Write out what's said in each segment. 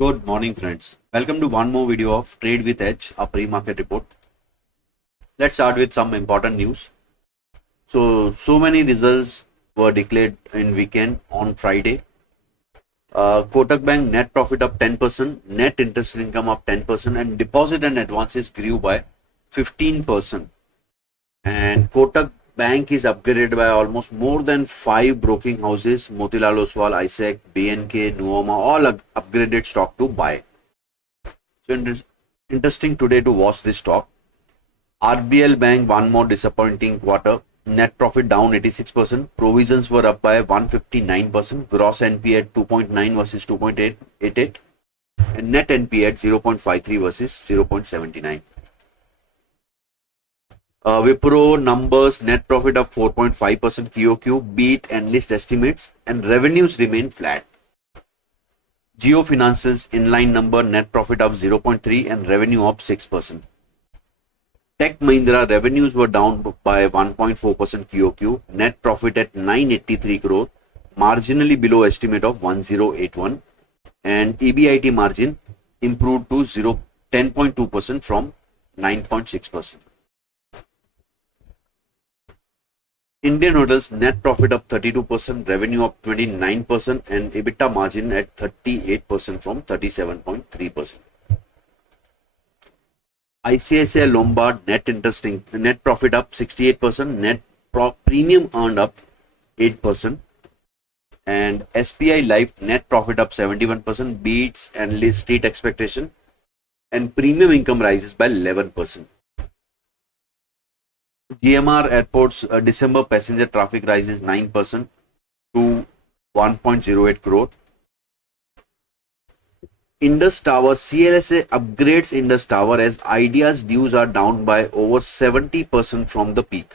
Good morning, friends. Welcome to one more video of Trade with Edge, a pre-market report. Let's start with some important news. So many results were declared in weekend on Friday. Kotak Bank net profit up 10%, net interest income up 10%, and deposit and advances grew by 15%. And Kotak Bank is upgraded by almost more than 5 broking houses, Motilal Oswal, ISEC, BNK, Nuoma, all upgraded stock to buy. So interesting today to watch this stock. RBL Bank, one more disappointing quarter. Net profit down 86%. Provisions were up by 159%. Gross NPA at 2.9 versus 2.88. And net NPA at 0.53 versus 0.79. Wipro numbers, net profit up 4.5% QOQ, beat analyst estimates, and revenues remain flat. Geo Financials inline number, net profit up 0.3 and revenue up 6%. Tech Mahindra revenues were down by 1.4% QOQ, net profit at 983 crore, marginally below estimate of 1081, and EBIT margin improved to 10.2% from 9.6%. Indian Hotels net profit up 32%, revenue up 29%, and EBITDA margin at 38% from 37.3%. ICICI Lombard net profit up 68%, net premium earned up 8%, and SBI Life net profit up 71%, beats analyst street expectation, and premium income rises by 11%. GMR Airports December passenger traffic rises 9% to 1.08 crore. Indus Tower, CLSA upgrades Indus Tower as Idea's dues are down by over 70% from the peak.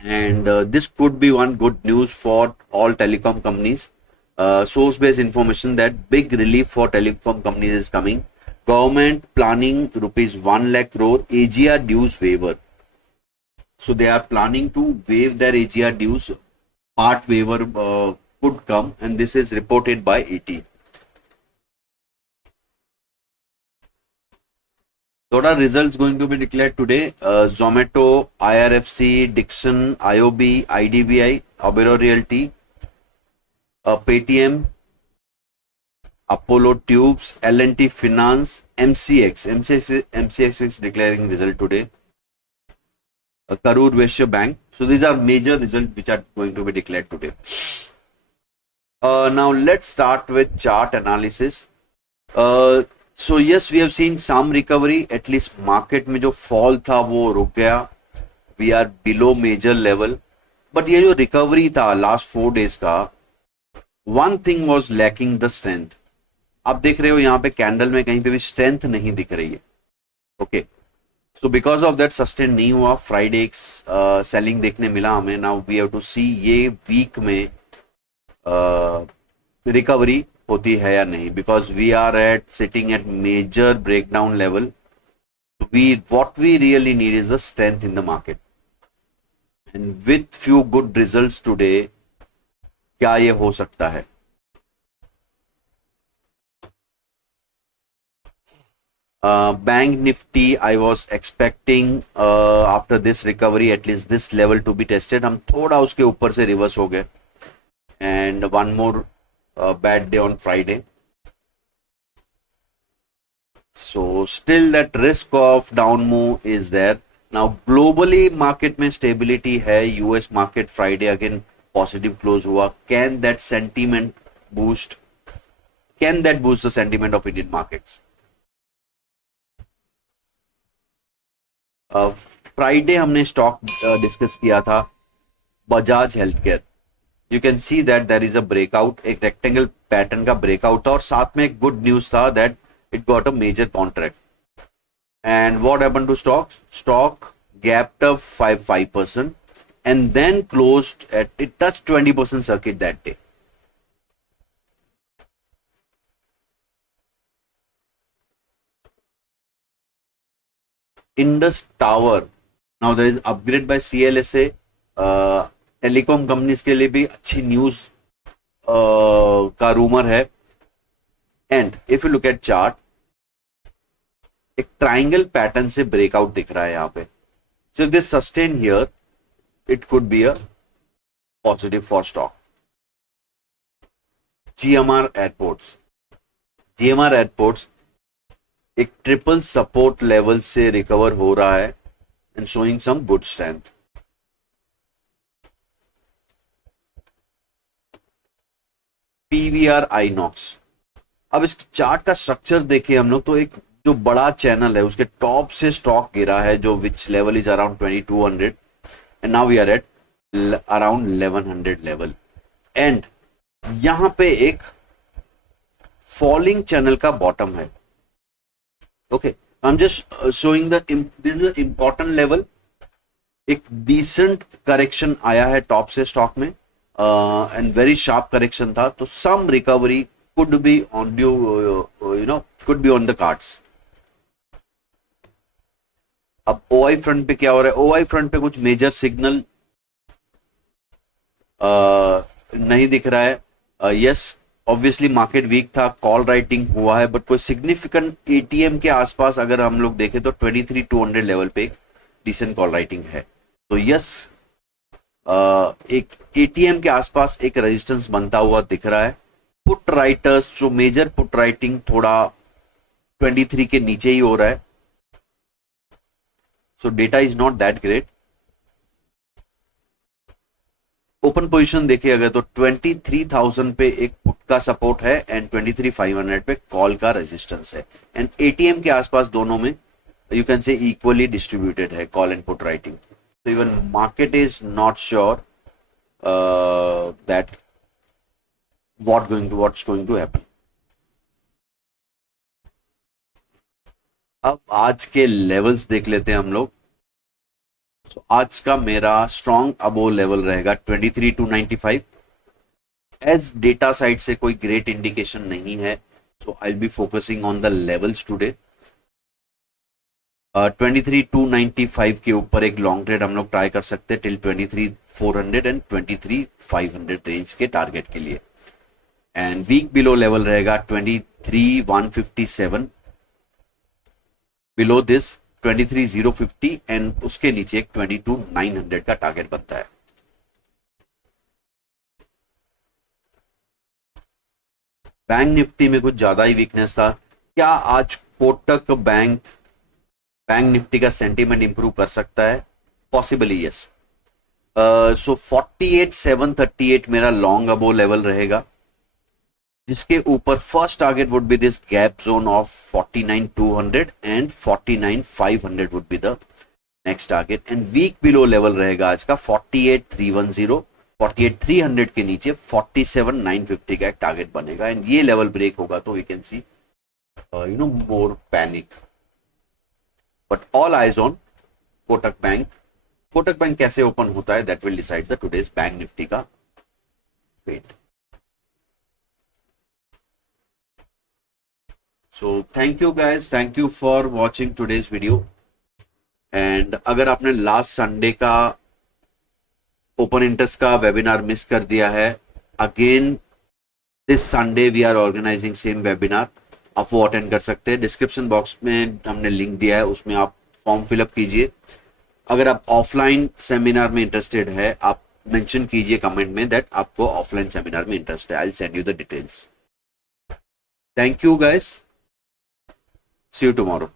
And this could be one good news for all telecom companies. Source-based information that big relief for telecom companies is coming. Government planning rupees 1 lakh crore AGR dues waiver. So they are planning to waive their AGR dues. Part waiver could come, and this is reported by ET. What are results going to be declared today? Zomato, IRFC, Dixon, IOB, IDBI, Oberoi Realty, Paytm, Apollo Tubes, L&T Finance, MCX is declaring result today. Karur Vysya Bank. So these are major results which are going to be declared today. Now let's start with chart analysis. So yes, we have seen some recovery. At least market में जो fall था वो रुक गया. We are below major level. But ये जो recovery था last 4 days का, one thing was lacking the strength. आप देख रहे हो यहाँ पे कैंडल में कहीं पे भी स्ट्रेंथ नहीं दिख रही है. Okay, so because of that sustain नहीं हुआ. फ्राइडे सेलिंग देखने मिला हमें. Now we have to see ये वीक में रिकवरी होती है या नहीं, because we are at sitting at major breakdown level. what we really need is the strength in the market, and with few good results today, क्या ये हो सकता है? Bank Nifty, I was expecting after this recovery at least this level to be tested. हम थोड़ा उसके ऊपर से रिवर्स हो गए, and one more bad day on Friday. So still that risk of down move is there. Now globally market में stability है. US market Friday again positive close हुआ. Can that boost the sentiment of Indian markets? Friday हमने stock discuss किया था Bajaj health care. You can see that there is a breakout, एक rectangle pattern का breakout था, और साथ में एक गुड न्यूज था that it got a major contract. And what happened to stock gapped up 5% and then closed at, it touched 20% circuit that day. Indus Tower, now there is upgrade by CLSA. Telecom companies के लिए भी अच्छी news का rumour है. And if you look at chart, एक triangle pattern से breakout दिख रहा है यहाँ पे. So if this sustain here, it could be a positive for stock. GMR airports, GMR airports एक ट्रिपल सपोर्ट लेवल से रिकवर हो रहा है and showing some good strength. PVR INOX, अब इस चार्ट का स्ट्रक्चर देखिए हम लोग, तो एक जो बड़ा चैनल है उसके टॉप से स्टॉक गिरा है, जो which level is around 2200 and now we are at around 1100 level. एंड यहां पे एक फॉलिंग चैनल का बॉटम है. Okay, I am just showing the this is important level. एक डिसेंट करेक्शन आया है टॉप से स्टॉक में एंड वेरी शार्प करेक्शन था, तो सम recovery could be on due, could be on the cards. अब OI फ्रंट पे क्या हो रहा है? OI फ्रंट पे कुछ मेजर सिग्नल नहीं दिख रहा है. यस, ऑब्वियसली मार्केट वीक था, कॉल राइटिंग हुआ है, बट कोई सिग्निफिकेंट एटीएम के आसपास अगर हम लोग देखें तो 23,200 लेवल पे एक डिसेंट कॉल राइटिंग है. तो यस, एक एटीएम के आसपास एक रेजिस्टेंस बनता हुआ दिख रहा है. पुट राइटर्स, जो मेजर पुट राइटिंग थोड़ा 23 के नीचे ही हो रहा है, सो data is not that great. Open position देखिए अगर तो 23,000 पे एक पुट का सपोर्ट है एंड 23,500 पे कॉल का रेजिस्टेंस है. एंड एटीएम के आसपास दोनों में you can say equally distributed है कॉल एंड पुट राइटिंग. तो even market is not sure that what's going to happen. अब आज के लेवल्स देख लेते हैं हम लोग. so, आज का मेरा स्ट्रॉन्ग अबो लेवल रहेगा 23,295. एज डेटा साइड से कोई ग्रेट इंडिकेशन नहीं है, so I will be focusing on the levels today. 23,295 के ऊपर एक लॉन्ग ट्रेड हम लोग ट्राई कर सकते हैं टिल 23,400 एंड 23,500 रेंज के टारगेट के लिए. एंड वीक बिलो लेवल रहेगा 23,157. बिलो दिस 23,050 एंड उसके नीचे एक 22,900 का टारगेट बनता है. बैंक निफ्टी में कुछ ज्यादा ही वीकनेस था. क्या आज कोटक बैंक निफ्टी का सेंटीमेंट इंप्रूव कर सकता है? Possibly yes. सो 48,738 मेरा लॉन्ग अबो लेवल रहेगा, जिसके ऊपर first target would be this gap zone of 49,200 and 49,500 would be the next target. And week below level रहेगा आज का 48,310. 48,300 के नीचे 47,950 का एक टारगेट बनेगा. एंड ये लेवल ब्रेक होगा तो we can see more panic. But all eyes on Kotak bank. Kotak bank कैसे ओपन होता है, that will decide the today's bank Nifty का फेट. So thank you guys, thank you for watching today's video. And अगर आपने last Sunday का open interest का webinar miss कर दिया है, again this Sunday we are organising same webinar. आप वो अटेंड कर सकते हैं. डिस्क्रिप्शन बॉक्स में हमने लिंक दिया है, उसमें आप फॉर्म फिलअप कीजिए. अगर आप ऑफलाइन सेमिनार में इंटरेस्टेड है, आप मेंशन कीजिए कमेंट में दैट आपको ऑफलाइन सेमिनार में इंटरेस्ट है. I will send you the details. Thank you guys. See you tomorrow.